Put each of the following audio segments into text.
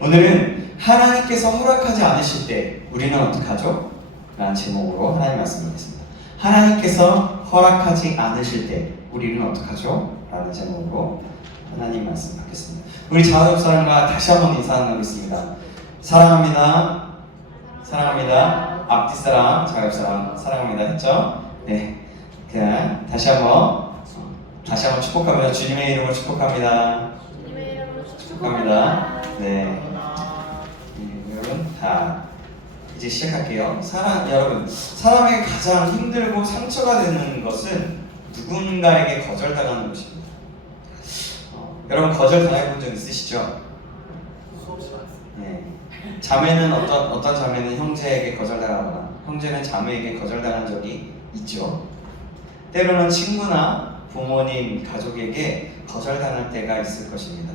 오늘은 하나님께서 허락하지 않으실 때 우리는 어떡하죠? 라는 제목으로 하나님 말씀드리겠습니다. 하나님께서 허락하지 않으실 때 우리는 어떡하죠? 라는 제목으로 하나님 말씀 받겠습니다. 우리 자녀 사람과 다시 한번 인사 나누겠습니다. 사랑합니다. 사랑합니다. 앞뒤 사람, 자녀 사람 사랑합니다 했죠? 네. 그냥 다시 한번 축복합니다. 주님의 이름으로 축복합니다. 주님의 이름으로 축복합니다. 네. 여러분 다 이제 시작할게요. 여러분 사람에게 가장 힘들고 상처가 되는 것은 누군가에게 거절당하는 것입니다. 여러분 거절당해본 적 있으시죠? 수없이 많습니다. 네. 자매는 어떤 자매는 형제에게 거절당하거나 형제는 자매에게 거절당한 적이 있죠. 때로는 친구나 부모님, 가족에게 거절당할 때가 있을 것입니다.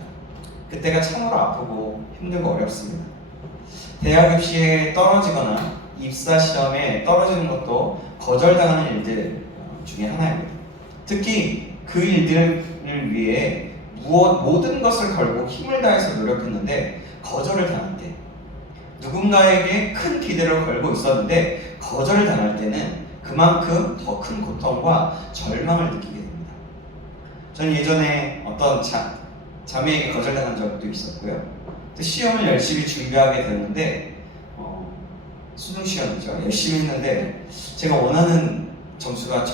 그때가 참으로 아프고 힘들고 어렵습니다. 대학 입시에 떨어지거나 입사 시험에 떨어지는 것도 거절당하는 일들 중에 하나입니다. 특히 그 일들을 위해 모든 것을 걸고 힘을 다해서 노력했는데 거절을 당할 때, 누군가에게 큰 기대를 걸고 있었는데 거절을 당할 때는 그만큼 더 큰 고통과 절망을 느끼게 됩니다. 저는 예전에 어떤 자매에게 거절당한 적도 있었고요. 시험을 열심히 준비하게 됐는데 수능 시험이죠. 열심히 했는데 제가 원하는 점수가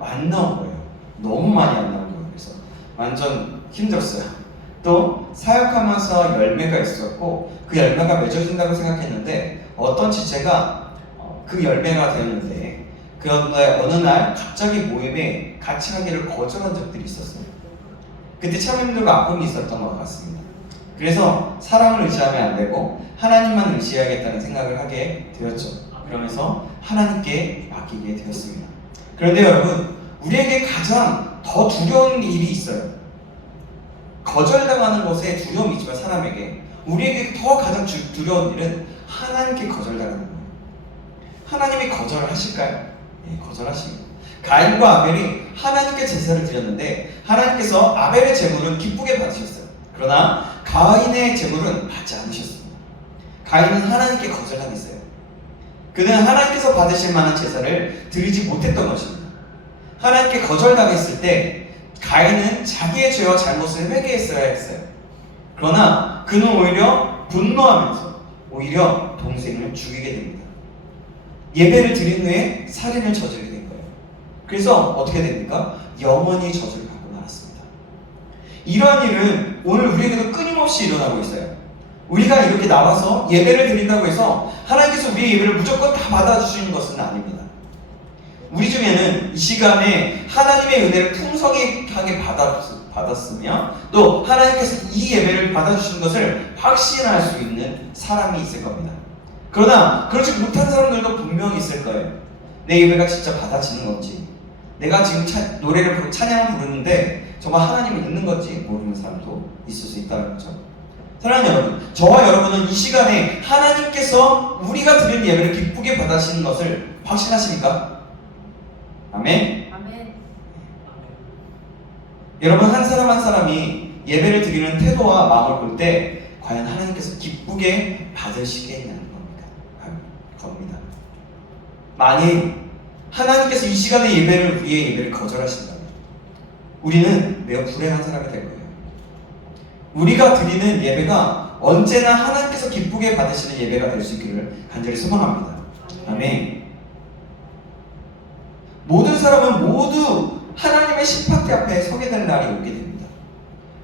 안 나온 거예요. 너무 많이 안 나온 거예요. 그래서 완전 힘들었어요. 또 사역하면서 열매가 있었고 그 열매가 맺어진다고 생각했는데 어떤 지체가 그 열매가 되었는데 그런데 어느 날 갑자기 모임에 같이 하기를 거절한 적들이 있었어요. 그때 참 힘들고 아픔이 있었던 것 같습니다. 그래서 사람을 의지하면 안 되고 하나님만 의지해야겠다는 생각을 하게 되었죠. 그러면서 하나님께 맡기게 되었습니다. 그런데 여러분, 우리에게 가장 더 두려운 일이 있어요. 거절당하는 것에 두려움이 있지만 사람에게 우리에게 가장 두려운 일은 하나님께 거절당하는 거예요. 하나님이 거절하실까요? 네, 거절하십니다. 가인과 아벨이 하나님께 제사를 드렸는데 하나님께서 아벨의 제물은 기쁘게 받으셨어요. 그러나 가인의 제물은 받지 않으셨습니다. 가인은 하나님께 거절당했어요. 그는 하나님께서 받으실 만한 제사를 드리지 못했던 것입니다. 하나님께 거절당했을 때 가인은 자기의 죄와 잘못을 회개했어야 했어요. 그러나 그는 오히려 분노하면서 오히려 동생을 죽이게 됩니다. 예배를 드린 후에 살인을 저지르게 된 거예요. 그래서 어떻게 됩니까? 영원히 저주를 받고 말았습니다. 이러한 일은 오늘 우리에게도 끊임없이 일어나고 있어요. 우리가 이렇게 나와서 예배를 드린다고 해서 하나님께서 우리의 예배를 무조건 다 받아주시는 것은 아닙니다. 우리 중에는 이 시간에 하나님의 은혜를 풍성하게 받았으며 또 하나님께서 이 예배를 받아주시는 것을 확신할 수 있는 사람이 있을 겁니다. 그러나 그렇지 못한 사람들도 분명히 있을 거예요. 내 예배가 진짜 받아지는 건지, 내가 지금 노래를 부르고 찬양을 부르는데 정말 하나님이 있는 건지 모르는 사람도 있을 수 있다는 거죠. 사랑하는 여러분, 저와 여러분은 이 시간에 하나님께서 우리가 드린 예배를 기쁘게 받아주시는 것을 확신하십니까? 아멘. 아멘. 여러분, 한 사람 한 사람이 예배를 드리는 태도와 마음을 볼 때 과연 하나님께서 기쁘게 받으시겠냐는 겁니다. 만일 하나님께서 이 시간에 우리의 예배를 거절하신다면 우리는 매우 불행한 사람이 될 거예요. 우리가 드리는 예배가 언제나 하나님께서 기쁘게 받으시는 예배가 될 수 있기를 간절히 소망합니다. 아멘. 모든 사람은 모두 하나님의 심판대 앞에 서게 될 날이 오게 됩니다.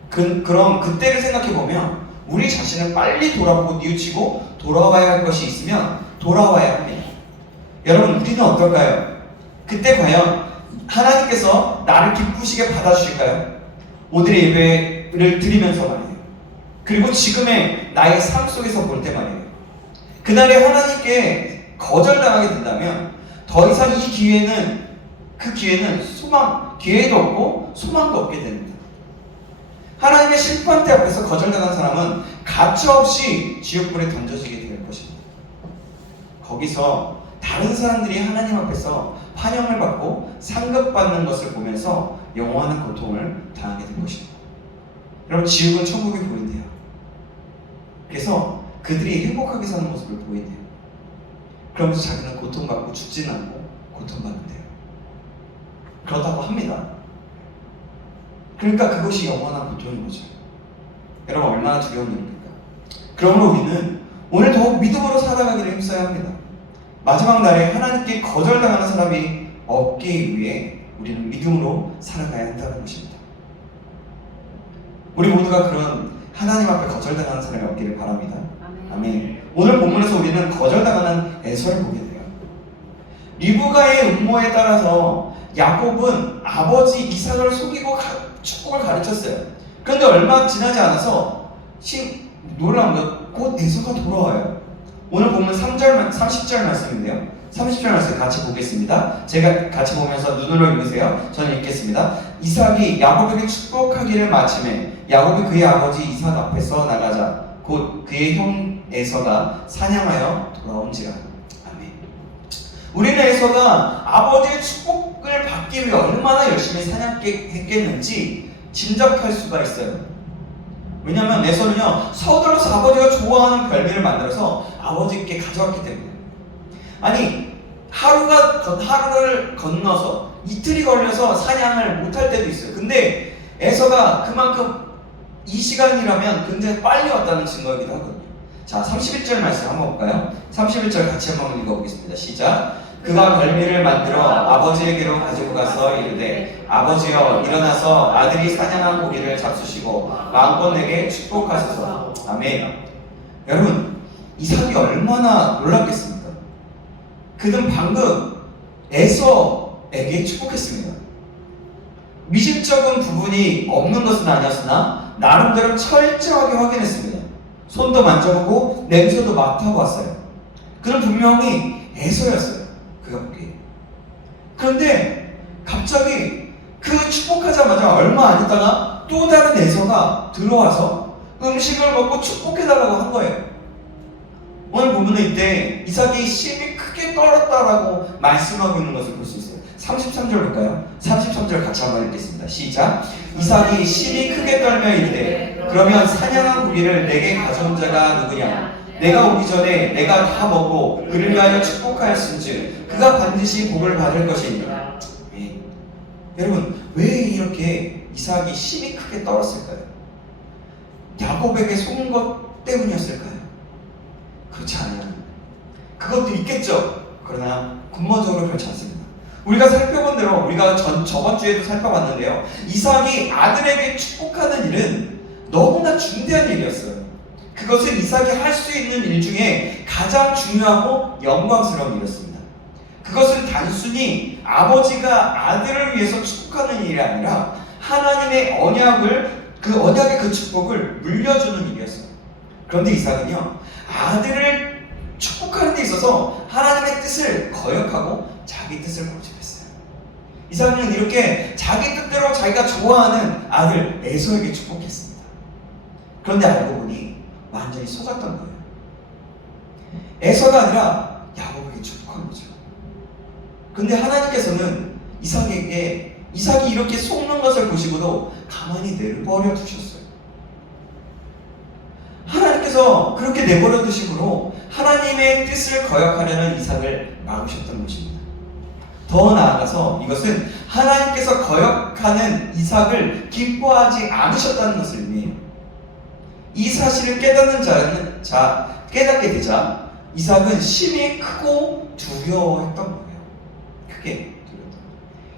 그럼 그때를 생각해보면 우리 자신을 빨리 돌아보고 뉘우치고 돌아와야 할 것이 있으면 돌아와야 합니다. 여러분, 우리는 어떨까요? 그때 과연 하나님께서 나를 기쁘시게 받아주실까요? 오늘의 예배를 드리면서 말이에요. 그리고 지금의 나의 삶 속에서 볼 때 말이에요. 그날에 하나님께 거절당하게 된다면 더 이상 그 기회는 기회도 없고 소망도 없게 됩니다. 하나님의 심판대 앞에서 거절당한 사람은 가차없이 지옥불에 던져지게 될 것입니다. 거기서 다른 사람들이 하나님 앞에서 환영을 받고 상급받는 것을 보면서 영원한 고통을 당하게 될 것입니다. 여러분, 지옥은 천국이 보인대요. 그래서 그들이 행복하게 사는 모습을 보인대요. 그러면서 자기는 고통받고 죽지는 않고 고통받는데요. 그렇다고 합니다. 그러니까 그것이 영원한 고통인 거죠. 여러분 얼마나 두려운 일입니까? 그러므로 우리는 오늘 더욱 믿음으로 살아가기를 힘써야 합니다. 마지막 날에 하나님께 거절당하는 사람이 없기 위해 우리는 믿음으로 살아가야 한다는 것입니다. 우리 모두가 그런 하나님 앞에 거절당하는 사람이 없기를 바랍니다. 아멘. 오늘 본문에서 우리는 거절당하는 에서를 보게 돼요. 리브가의 음모에 따라서 야곱은 아버지 이삭을 속이고 축복을 가르쳤어요. 그런데 얼마 지나지 않아서 놀라운 것, 곧 에서가 돌아와요. 오늘 보면 30절 말씀인데요. 30절 말씀 같이 보겠습니다. 제가 같이 보면서 눈으로 읽으세요. 저는 읽겠습니다. 이삭이 야곱에게 축복하기를 마침에 야곱이 그의 아버지 이삭 앞에서 나가자 곧 그의 형 에서가 사냥하여 돌아온지라. 아멘. 우리는 에서가 아버지의 축복을 받기 위해 얼마나 열심히 사냥했겠는지 짐작할 수가 있어요. 왜냐하면 에서는요 서둘러서 아버지가 좋아하는 별미를 만들어서 아버지께 가져왔기 때문에. 아니 하루를 건너서 이틀이 걸려서 사냥을 못할 때도 있어요. 근데 에서가 그만큼 이 시간이라면 굉장히 빨리 왔다는 증거이기도 하거든요. 자, 31절 말씀 한번 볼까요? 31절 같이 한번 읽어보겠습니다. 시작. 그가 별미를 만들어 아버지에게로 가지고 가서 이르되 아버지여 일어나서 아들이 사냥한 고기를 잡수시고 마음껏 내게 축복하소서. 아멘. 여러분 이삭이 얼마나 놀랐겠습니까? 그는 방금 에서에게 축복했습니다. 미심쩍은 부분이 없는 것은 아니었으나 나름대로 철저하게 확인했습니다. 손도 만져보고 냄새도 맡아고 왔어요. 그는 분명히 에서였어요. 그가 보기에. 그런데 갑자기 그 축복하자마자 얼마 안 있다가 또 다른 에서가 들어와서 음식을 먹고 축복해달라고 한 거예요. 오늘 보면은 이때 이삭이 심히 크게 떨었다라고 말씀하고 있는 것을 볼 수 있어요. 33절 볼까요? 33절 같이 한번 읽겠습니다. 시작. 이삭이 심히 크게 떨며 이르되 그러면 사냥한 고기를 내게 가져온 자가 누구냐? 내가 오기 전에 내가 다 먹고 그를 위하여 축복하였은즉 그가 반드시 복을 받을 것이니라. 예. 여러분 왜 이렇게 이삭이 심히 크게 떨었을까요? 야곱에게 속은 것 때문이었을까요? 그렇지 않아요. 그것도 있겠죠. 그러나 근본적으로 그렇지 않습니다. 우리가 살펴본 대로 우리가 저번 주에도 살펴봤는데요. 이삭이 아들에게 축복하는 일은 너무나 중대한 일이었어요. 그것은 이삭이 할 수 있는 일 중에 가장 중요하고 영광스러운 일이었습니다. 그것은 단순히 아버지가 아들을 위해서 축복하는 일이 아니라 하나님의 언약의 그 축복을 물려주는 일이었어요. 그런데 이삭은요, 아들을 축복하는 데 있어서 하나님의 뜻을 거역하고 자기 뜻을 고집했어요. 이삭은 이렇게 자기 뜻대로 자기가 좋아하는 아들 에서에게 축복했습니다. 그런데 알고 보니 완전히 속았던 거예요. 에서가 아니라 야곱에게 축복한 거죠. 그런데 하나님께서는 이삭이 이렇게 속는 것을 보시고도 가만히 내버려 두셨어요. 하나님께서 그렇게 내버려 두심으로 하나님의 뜻을 거역하려는 이삭을 막으셨던 것입니다. 더 나아가서 이것은 하나님께서 거역하는 이삭을 기뻐하지 않으셨다는 것을 의미해요. 이 사실을 깨닫게 되자 이삭은 심히 크고 두려워했던 거예요. 크게 두려웠던 거예요.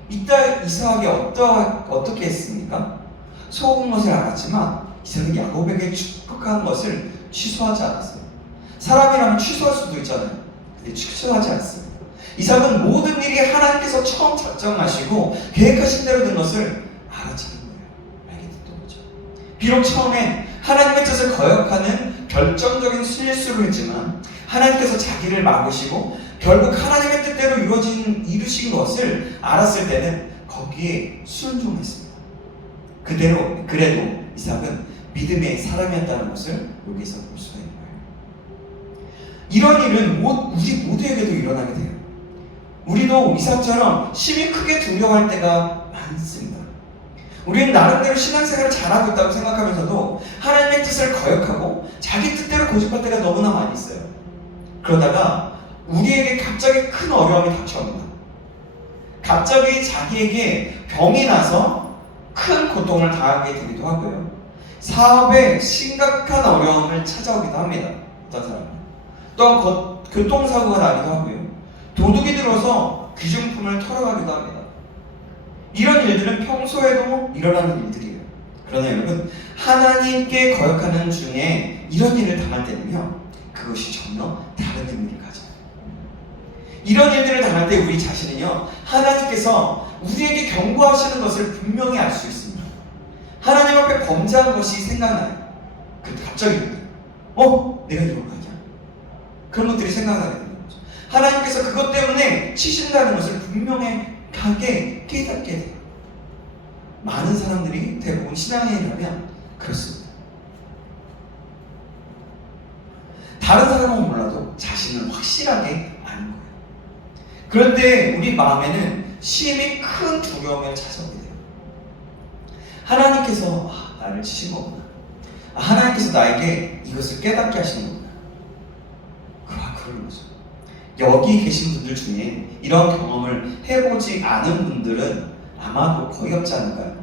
이때 이삭이 어떻게 했습니까? 속은 것을 알았지만 이삭은 야곱에게 축복한 것을 취소하지 않았어요. 사람이라면 취소할 수도 있잖아요. 근데 취소하지 않습니다. 이삭은 모든 일이 하나님께서 처음 작정하시고 계획하신 대로 된 것을 알아차린 거예요. 알게 됐던 거죠. 비록 처음엔 하나님의 뜻을 거역하는 결정적인 실수를 했지만 하나님께서 자기를 막으시고 결국 하나님의 뜻대로 이루신 것을 알았을 때는 거기에 순종했습니다. 그래도 이삭은 믿음의 사람이었다는 것을 여기서 볼 수가 있는 거예요. 이런 일은 우리 모두에게도 일어나게 돼요. 우리도 이삭처럼 심히 크게 두려워할 때가 많습니다. 우리는 나름대로 신앙생활을 잘하고 있다고 생각하면서도 하나님의 뜻을 거역하고 자기 뜻대로 고집할 때가 너무나 많이 있어요. 그러다가 우리에게 갑자기 큰 어려움이 닥쳐옵니다. 갑자기 자기에게 병이 나서 큰 고통을 당하게 되기도 하고요. 사업에 심각한 어려움을 찾아오기도 합니다. 어떤 사람은. 또한 교통사고가 나기도 하고요. 도둑이 들어서 귀중품을 털어가기도 합니다. 이런 일들은 평소에도 일어나는 일들이에요. 그러나 여러분, 하나님께 거역하는 중에 이런 일을 당할 때는요, 그것이 전혀 다른 의미를 가져요. 이런 일들을 당할 때 우리 자신은요, 하나님께서 우리에게 경고하시는 것을 분명히 알 수 있습니다. 하나님 앞에 범죄한 것이 생각나요. 그때 갑자기 내가 이런 거 아니야? 그런 것들이 생각나게 되는 거죠. 하나님께서 그것 때문에 치신다는 것을 분명하게 깨닫게 돼요. 많은 사람들이 대부분 신앙인이라면 그렇습니다. 다른 사람은 몰라도 자신은 확실하게 아는 거예요. 그런데 우리 마음에는 심히 큰 두려움을 찾아오게 돼요. 하나님께서 나를 치신 거구나. 하나님께서 나에게 이것을 깨닫게 하시는 거구나. 그런 거죠. 여기 계신 분들 중에 이런 경험을 해보지 않은 분들은 아마도 거의 없지 않을까요?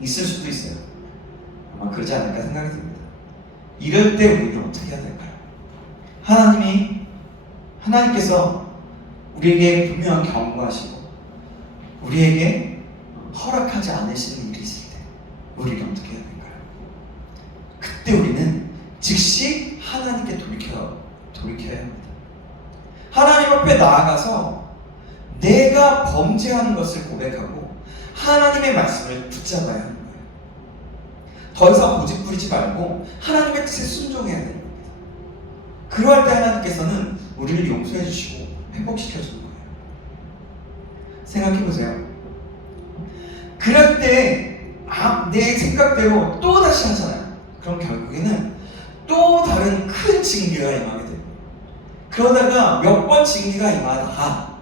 있을 수도 있어요. 아마 그러지 않을까 생각이 듭니다. 이럴 때 우리는 어떻게 해야 될까요? 하나님께서 우리에게 분명한 경고하시고 우리에게 허락하지 않으시는 일이 있을 때 우리는 어떻게 해야 될까요? 그때 우리는 즉시 하나님께 돌이켜야 합니다. 하나님 앞에 나아가서 내가 범죄하는 것을 고백하고 하나님의 말씀을 붙잡아야 하는 거예요. 더 이상 고집 부리지 말고 하나님의 뜻에 순종해야 되는 겁니다. 그러할 때 하나님께서는 우리를 용서해 주시고 회복시켜 주는 거예요. 생각해 보세요. 그럴 때 내 생각대로 또 다시 하잖아요. 그럼 결국에는 또 다른 큰 징계가 임하게 돼요. 그러다가 몇 번 징계가 임하다가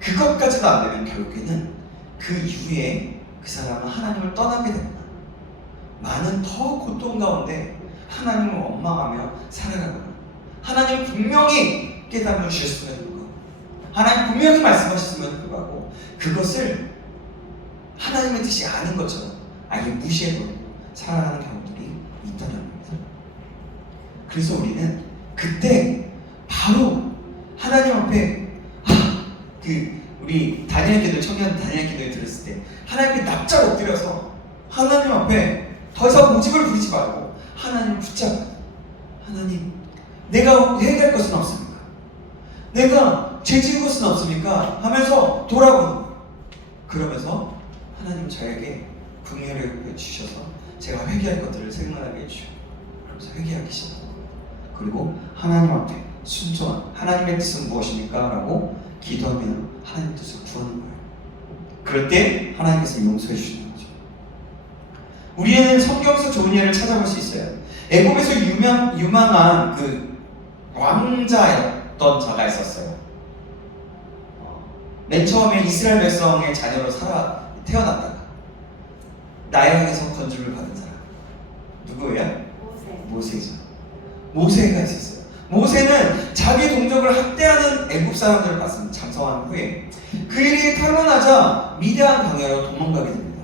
그것까지도 안 되면 결국에는 그 이후에 그 사람은 하나님을 떠나게 됩니다. 많은 더 고통 가운데 하나님을 원망하며 살아가거나 하나님 분명히 깨달아 주셨음에도 불구하고 하나님 분명히 말씀하셨음에도 불구하고 그것을 하나님의 뜻이 아닌 것처럼 아예 무시해버리고 살아가는 경우들이 있다는 겁니다. 그래서 우리는 그때 바로 하나님 앞에 우리 다니엘 기도, 청년 다니엘 기도에 들었을 때 하나님께 납작 엎드려서 하나님 앞에 더 이상 고집을 부리지 말고 하나님을 붙잡아요. 하나님, 내가 해결할 것은 없습니까? 내가 죄 지은 것은 없습니까? 하면서 돌아보는 거예요. 그러면서 하나님 저에게 긍휼을 주셔서 제가 회개할 것들을 생각나게 해주시고 그러면서 회개하기 시작합니다. 그리고 하나님 앞에 순종한 하나님의 뜻은 무엇입니까? 라고 기도하면 하나님의 뜻을 구하는 거예요. 그럴 때 하나님께서 용서해 주시는 거죠. 우리는 성경에서 좋은 예를 찾아볼 수 있어요. 애굽에서 유망한 그 왕자였던 자가 있었어요. 맨 처음에 이스라엘 백성의 자녀로 태어났다가 나일강에서 건짐을 받은 사람 누구예요? 모세죠. 모세가 있었어요. 모세는 자기 동족을 학대하는 애굽 사람들을 봤습니다. 장성한 후에 그 일이 탄로나자 미디안 광야로 도망가게 됩니다.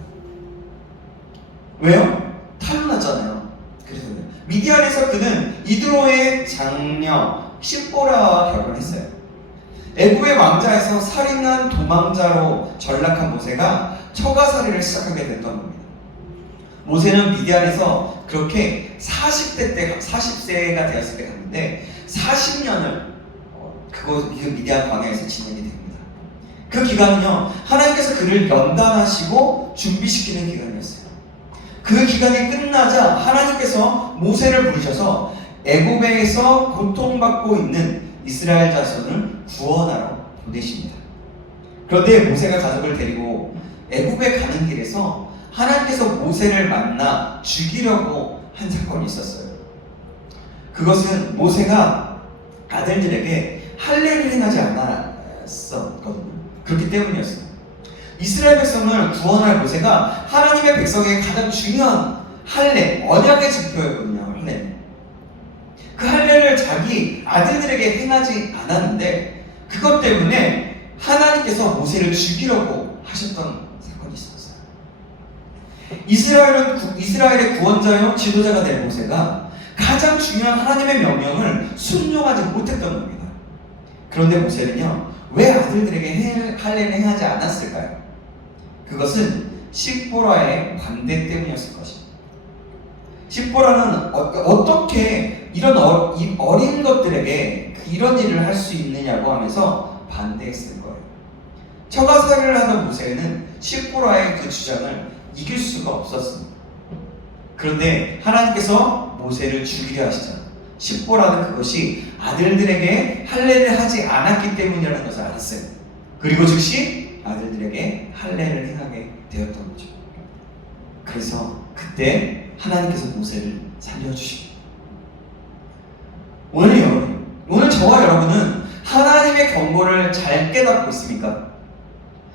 왜요? 탄로났잖아요. 그래서 미디안에서 그는 이드로의 장녀 십보라와 결혼했어요. 애굽의 왕자에서 살인한 도망자로 전락한 모세가 처가살이를 시작하게 됐던 겁니다. 모세는 미디안에서 그렇게 40세가 되었을 때 갔는데 40년을 그 미디안 광야에서 지내게 됩니다. 그 기간은요, 하나님께서 그를 연단하시고 준비시키는 기간이었어요. 그 기간이 끝나자 하나님께서 모세를 부르셔서 애굽에서 고통받고 있는 이스라엘 자손을 구원하러 보내십니다. 그런데 모세가 가족을 데리고 애굽에 가는 길에서 하나님께서 모세를 만나 죽이려고 한 사건이 있었어요. 그것은 모세가 아들들에게 할례를 행하지 않았었거든요. 그렇기 때문이었어요. 이스라엘 백성을 구원할 모세가 하나님의 백성에게 가장 중요한 할례, 언약의 증표였거든요. 할례는. 그 할례를 자기 아들들에게 행하지 않았는데 그것 때문에 하나님께서 모세를 죽이려고 하셨던 사건이 있었어요. 이스라엘의 구원자요 지도자가 될 모세가 가장 중요한 하나님의 명령을 순종하지 못했던 겁니다. 그런데 모세는요, 왜 아들들에게 할례를 행하지 않았을까요? 그것은 십보라의 반대 때문이었을 것입니다. 십보라는 어떻게 이런 어린 것들에게 이런 일을 할 수 있느냐고 하면서 반대했을 거예요. 처가살이를 하던 모세는 십보라의 그 주장을 이길 수가 없었습니다. 그런데 하나님께서 모세를 죽이려 하시자 십보라는 그것이 아들들에게 할례를 하지 않았기 때문이라는 것을 알았어요. 그리고 즉시 아들들에게 할례를 행하게 되었던 거죠. 그래서 그때 하나님께서 모세를 살려주십니다. 오늘 저와 여러분은 하나님의 경고를 잘 깨닫고 있습니까?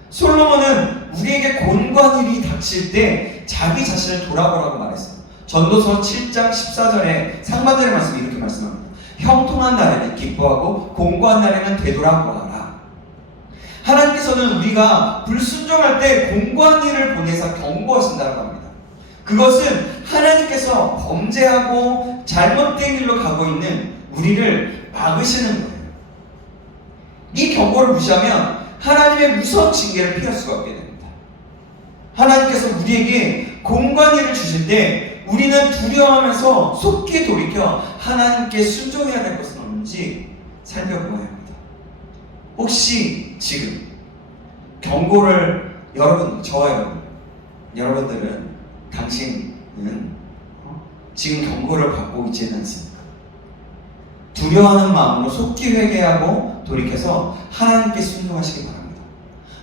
솔로몬은 우리에게 곤고한 일이 닥칠 때 자기 자신을 돌아보라고 말했어요. 전도서 7장 14절에 상반절의 말씀이 이렇게 말씀합니다. 형통한 날에는 기뻐하고 곤고한 날에는 되돌아보아라. 하나님께서는 우리가 불순종할 때 곤고한 일을 보내서 경고하신다고 합니다. 그것은 하나님께서 범죄하고 잘못된 길로 가고 있는 우리를 막으시는 거예요. 이 경고를 무시하면 하나님의 무서운 징계를 피할 수가 없게 됩니다. 하나님께서 우리에게 곤고한 일을 주실 때 우리는 두려워하면서 속히 돌이켜 하나님께 순종해야 될 것은 없는지 살펴보아야 합니다. 혹시 지금 경고를 저와 여러분들은 당신은 지금 경고를 받고 있지는 않습니까? 두려워하는 마음으로 속히 회개하고 돌이켜서 하나님께 순종하시기 바랍니다.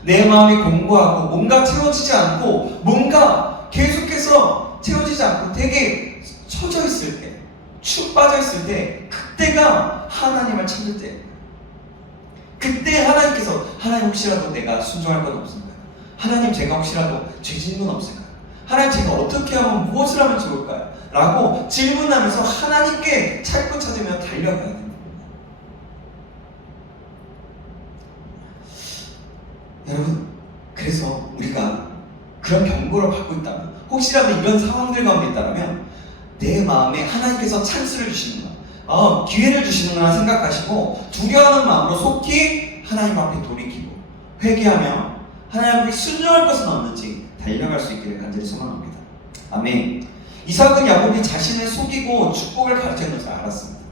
내 마음이 공고하고 뭔가 채워지지 않고 뭔가 계속해서 채워지지 않고 되게 처져 있을 때, 축 빠져 있을 때, 그때가 하나님을 찾을 때예요. 그때 하나님께서 하나님 혹시라도 내가 순종할 건 없을까요? 하나님 제가 혹시라도 죄 짓는 건 없을까요? 하나님 제가 어떻게 하면 무엇을 하면 좋을까요? 라고 질문하면서 하나님께 찾고 찾으며 달려가야 됩니다. 여러분, 그래서 우리가 그런 경고를 받고 있다면, 혹시라도 이런 상황들 가운데 있다면 내 마음에 하나님께서 찬스를 주시는구나, 기회를 주시는구나 생각하시고 두려워하는 마음으로 속히 하나님 앞에 돌이키고 회개하며 하나님 앞에 순종할 것은 없는지 달려갈 수 있기를 간절히 소망합니다. 아멘. 이삭은 야곱이 자신을 속이고 축복을 가르치는 것을 알았습니다.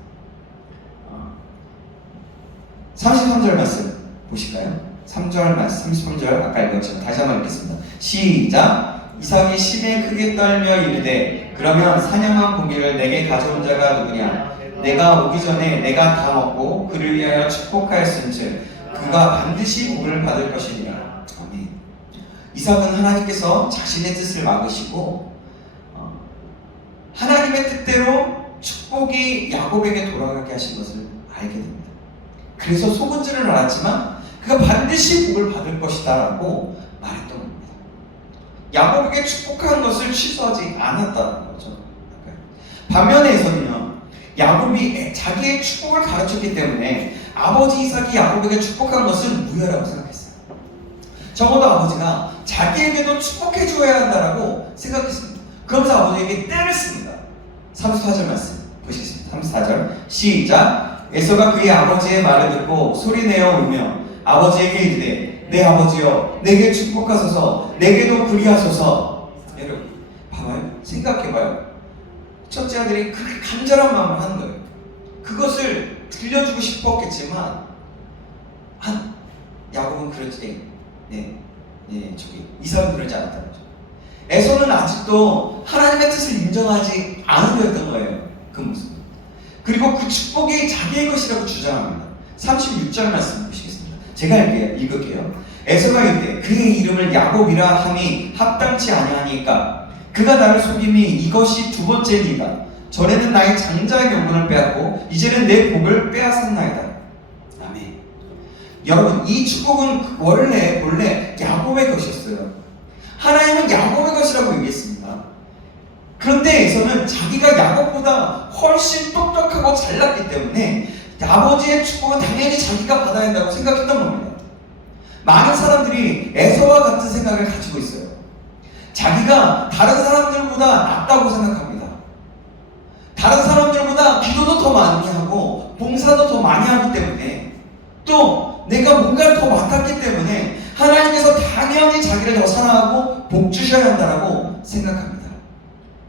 33절 말씀 보실까요? 3절 말씀, 33절 아까 읽었지만 다시 한번 읽겠습니다. 시작! 이삭이 심히 크게 떨며 이르되 그러면 사냥한 고기를 내게 가져온 자가 누구냐? 내가 오기 전에 내가 다 먹고 그를 위하여 축복하였은즉 그가 반드시 복을 받을 것이니라. 아멘. 이삭은 하나님께서 자신의 뜻을 막으시고 하나님의 뜻대로 축복이 야곱에게 돌아가게 하신 것을 알게 됩니다. 그래서 속은 줄은 알았지만 그가 반드시 복을 받을 것이다 라고 말했던 겁니다. 야곱에게 축복한 것을 취소하지 않았다는 거죠. 반면에 에서는요, 야곱이 자기의 축복을 가르쳤기 때문에 아버지 이삭이 야곱에게 축복한 것은 무효라고 생각했어요. 적어도 아버지가 자기에게도 축복해 줘야 한다라고 생각했습니다. 그러면서 아버지에게 때를 씁니다. 34절 말씀 보시겠습니다. 34절 시작! 에서가 그의 아버지의 말을 듣고 소리내어 울며 아버지에게 이르되 내 아버지여 내게 축복하소서, 내게도 그리하소서. 여러분 봐봐요, 생각해봐요. 첫째 아들이 그렇게 간절한 마음을 하는 거예요. 그것을 들려주고 싶었겠지만 야곱은 그러지 이삭은 그러지 않았다는 거죠. 에서는 아직도 하나님의 뜻을 인정하지 않으려 했던 거예요. 그 모습. 그리고 그 축복이 자기의 것이라고 주장합니다. 36절 말씀 보시겠습니다. 제가 읽을게요. 에서가 이르되 그의 이름을 야곱이라 함이 합당치 아니하니까 그가 나를 속임이 이것이 두 번째니이다. 전에는 나의 장자의 명분을 빼앗고 이제는 내 복을 빼앗았나이다. 아멘. 여러분, 이 축복은 본래 야곱의 것이었어요. 하나님은 야곱의 것이라고 얘기했습니다. 그 그런데 에서는 자기가 야곱보다 훨씬 똑똑하고 잘났기 때문에 아버지의 축복은 당연히 자기가 받아야 한다고 생각했던 겁니다. 많은 사람들이 에서와 같은 생각을 가지고 있어요. 자기가 다른 사람들보다 낫다고 생각합니다. 다른 사람들보다 기도도 더 많이 하고 봉사도 더 많이 하기 때문에, 또 내가 뭔가를 더 맡았기 때문에 하나님께서 당연히 자기를 더 사랑하고 복 주셔야 한다고 생각합니다.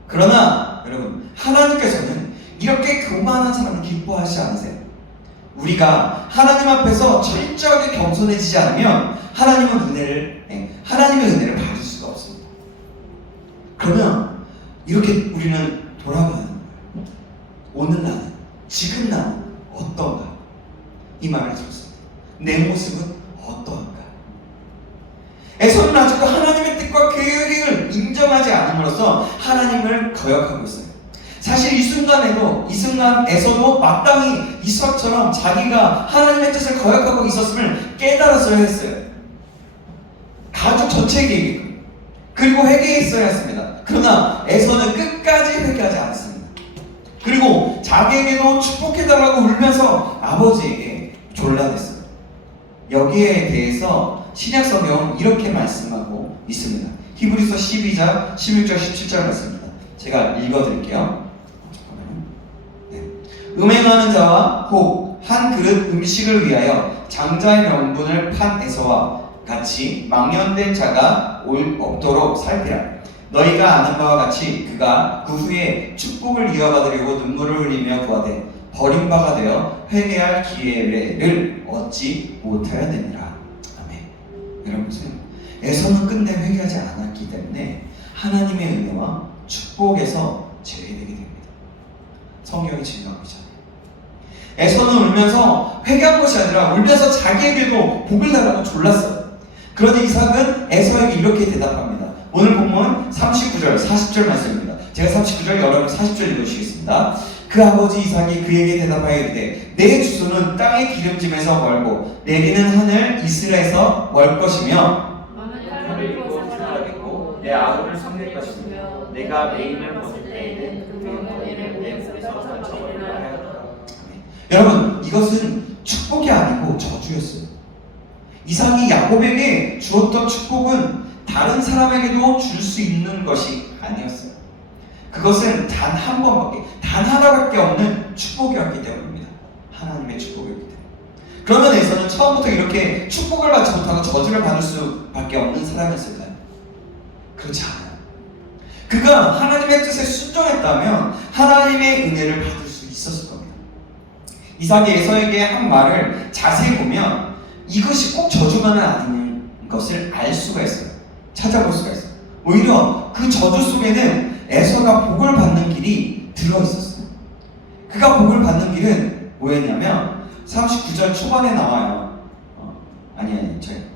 그러나 여러분, 하나님께서는 이렇게 교만한 사람을 기뻐하시지 않으세요. 우리가 하나님 앞에서 철저하게 겸손해지지 않으면 하나님의 은혜를 받을 수가 없습니다. 그러면 이렇게 우리는 돌아보는 거예요. 오늘 나는, 지금 나는 어떤가? 이 말을 들었습니다. 내 모습은 어떠한가? 에서는 아직도 하나님의 뜻과 계획을 인정하지 않음으로써 하나님을 거역하고 있어요. 사실 이 순간에서도 마땅히 이삭처럼 자기가 하나님의 뜻을 거역하고 있었음을 깨달았어야 했어요. 가족 전체에게 그리고 회개했어야 했습니다. 그러나 에서는 끝까지 회개하지 않았습니다. 그리고 자기에게도 축복해달라고 울면서 아버지에게 졸라댔어요. 여기에 대해서 신약성경은 이렇게 말씀하고 있습니다. 히브리서 12장 16절 17절 말씀입니다. 제가 읽어드릴게요. 음행하는 자와 혹 한 그릇 음식을 위하여 장자의 명분을 판 에서와 같이 망령된 자가 없도록 살피라. 너희가 아는 바와 같이 그가 그 후에 축복을 이어받으려고 눈물을 흘리며 구하되 버림바가 되어 회개할 기회를 얻지 못하였느니라. 아멘. 여러분 보세요. 에서는 끝내 회개하지 않았기 때문에 하나님의 은혜와 축복에서 제외되게 됩니다. 성경이 증거하고 있잖아요. 에서는 울면서 회개한 것이 아니라 울면서 자기에게도 복을 달라고 졸랐어요. 그러니 이삭은 에서에게 이렇게 대답합니다. 오늘 본문 39절, 40절 말씀입니다. 제가 39절, 여러분 40절 읽어주시겠습니다. 그 아버지 이삭이 그에게 대답하여 이르되 내 주소는 땅의 기름짐에서 멀고 내리는 하늘 이스라엘에서 멀 것이며 하늘 이고 살아가겠고 내 아우를 섬길 것이며 내가 매임을 벗을 때에는 그 명령을 내 몸에서 던져버리라 하였다. 여러분, 이것은 축복이 아니고 저주였어요. 이삭이 야곱에게 주었던 축복은 다른 사람에게도 줄 수 있는 것이 아니었어요. 그것은 단 한 번밖에, 단 하나밖에 없는 축복이었기 때문입니다. 하나님의 축복이었기 때문에. 그러면 에서는 처음부터 이렇게 축복을 받지 못하고 저주를 받을 수밖에 없는 사람이었을까요? 그렇지 않아요. 그가 하나님의 뜻에 순종했다면 하나님의 은혜를 받을 수 있었을 겁니다. 이삭이 에서에게 한 말을 자세히 보면 이것이 꼭 저주만은 아닌 것을 알 수가 있어요. 찾아볼 수가 있어요. 오히려 그 저주 속에는 에서가 복을 받는 길이 들어있었어요. 그가 복을 받는 길은 뭐였냐면 39절 초반에 나와요.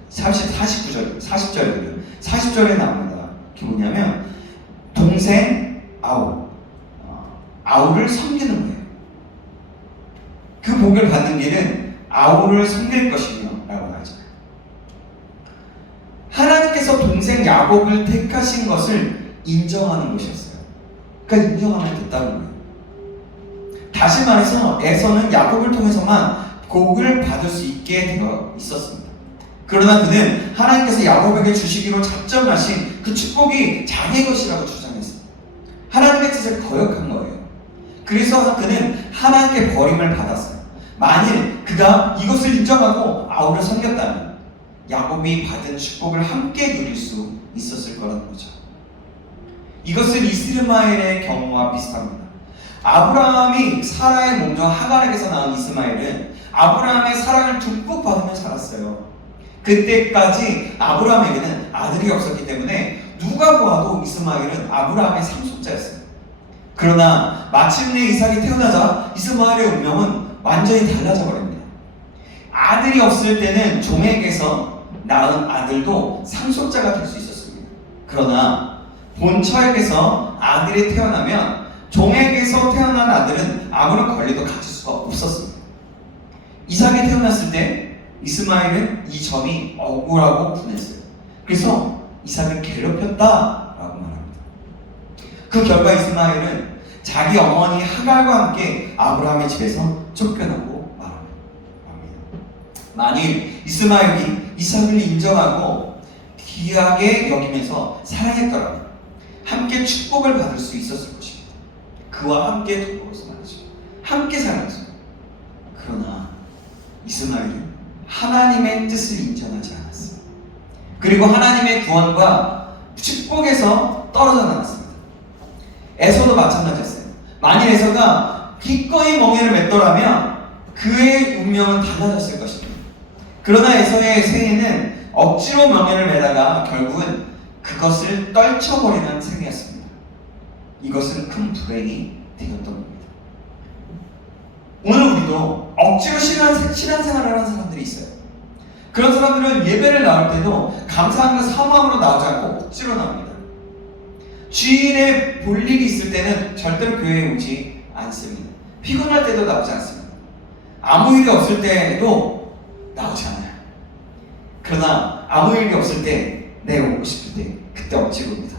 40절에 나옵니다. 그게 뭐냐면 동생 아우를 섬기는 거예요. 그 복을 받는 길은 아우를 섬길 것이며 라고 하죠. 하나님께서 동생 야곱을 택하신 것을 인정하는 것이었어요. 그러니까 인정하면 됐다는 거예요. 다시 말해서 에서는 야곱을 통해서만 복을 받을 수 있게 되어 있었습니다. 그러나 그는 하나님께서 야곱에게 주시기로 작정하신 그 축복이 자기의 것이라고 주장했습니다. 하나님의 뜻을 거역한 거예요. 그래서 그는 하나님께 버림을 받았어요. 만일 그가 이것을 인정하고 아우를 섬겼다면 야곱이 받은 축복을 함께 누릴 수 있었을 거라는 거죠. 이것은 이스마엘의 경우와 비슷합니다. 아브라함이 사라의 몸 중 하갈에게서 낳은 이스마엘은 아브라함의 사랑을 듬뿍 받으며 자랐어요. 그때까지 아브라함에게는 아들이 없었기 때문에 누가 보아도 이스마엘은 아브라함의 상속자였어요. 그러나 마침내 이삭이 태어나자 이스마엘의 운명은 완전히 달라져 버립니다. 아들이 없을 때는 종에게서 낳은 아들도 상속자가 될 수 있었습니다. 그러나 본처에게서 아들이 태어나면 종에게서 태어난 아들은 아무런 권리도 가질 수가 없었습니다. 이삭이 태어났을 때 이스마엘은 이 점이 억울하고 분했어요. 그래서 이삭을 괴롭혔다라고 말합니다. 그 결과 이스마엘은 자기 어머니 하갈과 함께 아브라함의 집에서 쫓겨나고 말합니다. 만일 이스마엘이 이삭을 인정하고 귀하게 여기면서 사랑했더라면 함께 축복을 받을 수 있었을 것입니다. 그와 함께 더불어서 말이죠. 함께 살았죠. 그러나 이스마엘은 하나님의 뜻을 인정하지 않았어요. 그리고 하나님의 구원과 축복에서 떨어져 나갔습니다. 에서도 마찬가지였어요. 만일 에서가 기꺼이 멍에를 맺더라면 그의 운명은 달라졌을 것입니다. 그러나 에서의 생애는 억지로 멍에를 매다가 결국은 그것을 떨쳐버리는 생애였습니다. 이것은 큰 불행이 되었던 겁니다. 오늘 우리도 억지로 신앙생활을 하는 사람들이 있어요. 그런 사람들은 예배를 나올 때도 감사함과 사모함으로 나오지 않고 억지로 나옵니다. 주일에 볼 일이 있을 때는 절대로 교회에 오지 않습니다. 피곤할 때도 나오지 않습니다. 아무 일이 없을 때도 나오지 않아요. 그러나 아무 일이 없을 때 내가 오고 싶을 때 그때 억지로 옵니다.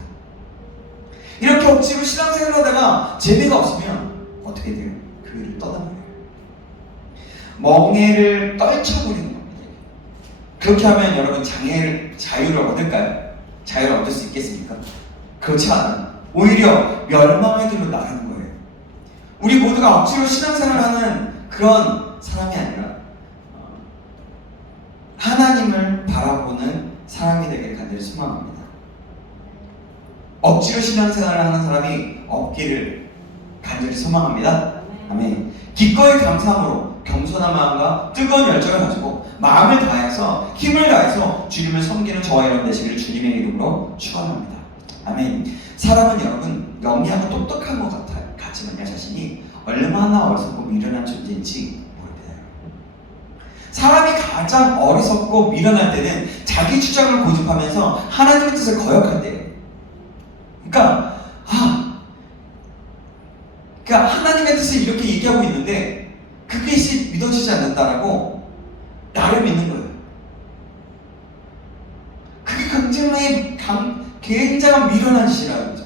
이렇게 억지로 신앙생활을 하다가 재미가 없으면 어떻게 돼요? 교회를 떠나버려요. 멍해를 떨쳐버리는 겁니다. 그렇게 하면 여러분 자유를 얻을까요? 자유를 얻을 수 있겠습니까? 그렇지 않아요. 오히려 멸망의 길로 나가는 거예요. 우리 모두가 억지로 신앙생활을 하는 그런 사람이 아니라 하나님을 바라보는 사람이 되길 간절히 소망합니다. 억지로 신앙생활을 하는 사람이 없기를 간절히 소망합니다. 아멘. 기꺼이 감사함으로 겸손한 마음과 뜨거운 열정을 가지고 마음을 다해서 힘을 다해서 주님을 섬기는 저와 여러분 되시기를 주님의 이름으로 축원합니다. 아멘. 사람은 여러분 영리하고 똑똑한 것 같지만요 자신이 얼마나 어리석고 미련한 존재인지 모릅니다. 사람이 가장 어리석고 미련할 때는 자기 주장을 고집하면서 하나님의 뜻을 거역할 때예요. 그러니까 하나님의 뜻을 이렇게 얘기하고 있는데 그것이 믿어지지 않는다라고 나를 믿는 거예요. 그게 굉장한 미련한 짓이라는 거죠.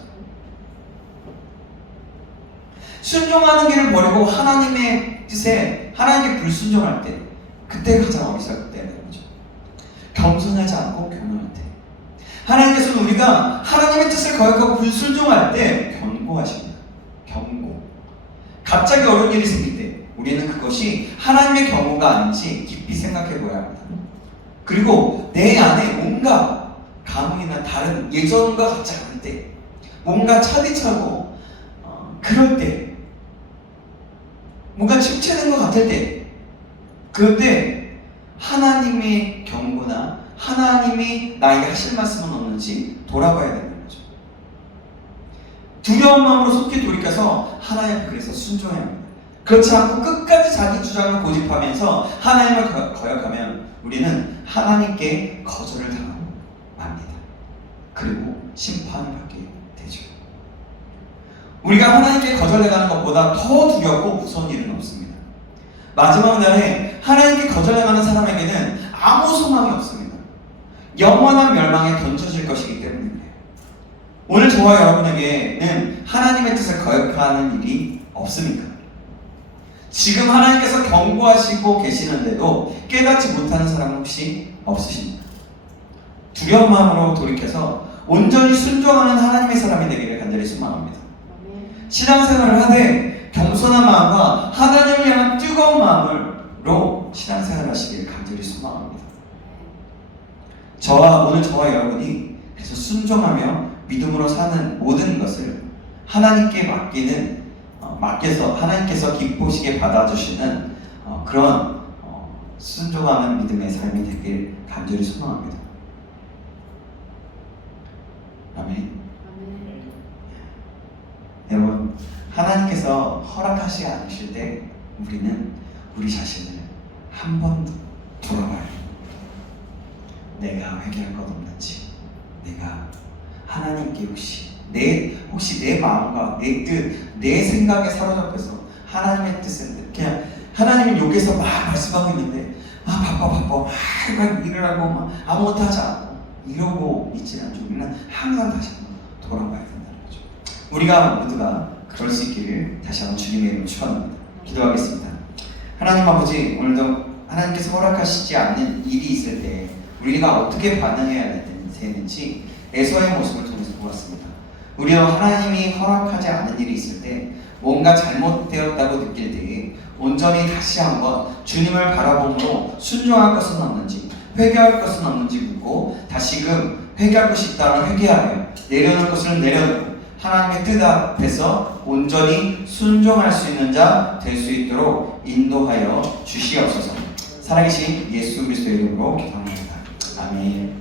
순종하는 길을 버리고 하나님의 뜻에 하나님께 불순종할 때 그때 가장 어리석을 때라는 거죠. 겸손하지 않고 교만할 때 하나님께서는 우리가 하나님의 뜻을 거역하고 불순종할 때 경고하십니다. 경고. 갑자기 어려운 일이 생길 때 우리는 그것이 하나님의 경고가 아닌지 깊이 생각해 보아야 합니다. 그리고 내 안에 뭔가 감흥이나 다른 예전과 같지 않을 때 뭔가 차디차고 그럴 때 뭔가 침체된 것 같을 때 그럴 때 하나님의 경고나 하나님이 나에게 하실 말씀은 없는지 돌아봐야 되는 거죠. 두려운 마음으로 속히 돌이켜서 하나님 앞에 그래서 순종해야 합니다. 그렇지 않고 끝까지 자기 주장을 고집하면서 하나님을 거역하면 우리는 하나님께 거절을 당하고 맙니다. 그리고 심판을 받게 되죠. 우리가 하나님께 거절당하는 것보다 더 두렵고 무서운 일은 없습니다. 마지막 날에 하나님께 거절당하는 사람에게는 아무 소망이 없습니다. 영원한 멸망에 던져질 것이기 때문에 그래요. 오늘 저와 여러분에게는 하나님의 뜻을 거역하는 일이 없습니까? 지금 하나님께서 경고하시고 계시는데도 깨닫지 못하는 사람은 혹시 없으십니까? 두려운 마음으로 돌이켜서 온전히 순종하는 하나님의 사람이 되기를 간절히 소망합니다. 신앙생활을 하되 겸손한 마음과 하나님을 향한 뜨거운 마음으로 신앙생활을 하시길 간절히 소망합니다. 오늘 저와 여러분이 그래서 순종하며 믿음으로 사는 모든 것을 하나님께 맡겨서 하나님께서 기쁘시게 받아주시는 그런 순종하는 믿음의 삶이 되길 간절히 소망합니다. 아멘. 여러분, 하나님께서 허락하시지 않으실 때 우리는 우리 자신을 한 번 돌아봐야 합니다. 내가 해결할 것 없는지, 내가 하나님께 혹시 내 마음과 내 뜻, 내 생각에 사로잡혀서 하나님의 뜻을 그냥 하나님은 여기서 막 말씀하고 있는데 바빠 막 일을 하고 막 아무것도 하지 않고 이러고 있지는 않죠. 우리는 항상 다시 한번 돌아봐야 된다는 거죠. 우리가 모두가 그럴 수 있기를 다시 한번 주님의 이름으로 축원합니다. 기도하겠습니다. 하나님 아버지, 오늘도 하나님께서 허락하시지 않는 일이 있을 때 우리가 어떻게 반응해야 되는지 에서의 모습을 통해서 보았습니다. 우리도 하나님이 허락하지 않은 일이 있을 때 뭔가 잘못되었다고 느낄 때에 온전히 다시 한번 주님을 바라보므로 순종할 것은 없는지, 회개할 것은 없는지 묻고 다시금 회개할 것이 있다면 회개하며 내려놓을 것을 내려놓고 하나님의 뜻 앞에서 온전히 순종할 수 있는 자 될 수 있도록 인도하여 주시옵소서. 살아계신 예수 그리스도의 이름으로 기도합니다. 아멘.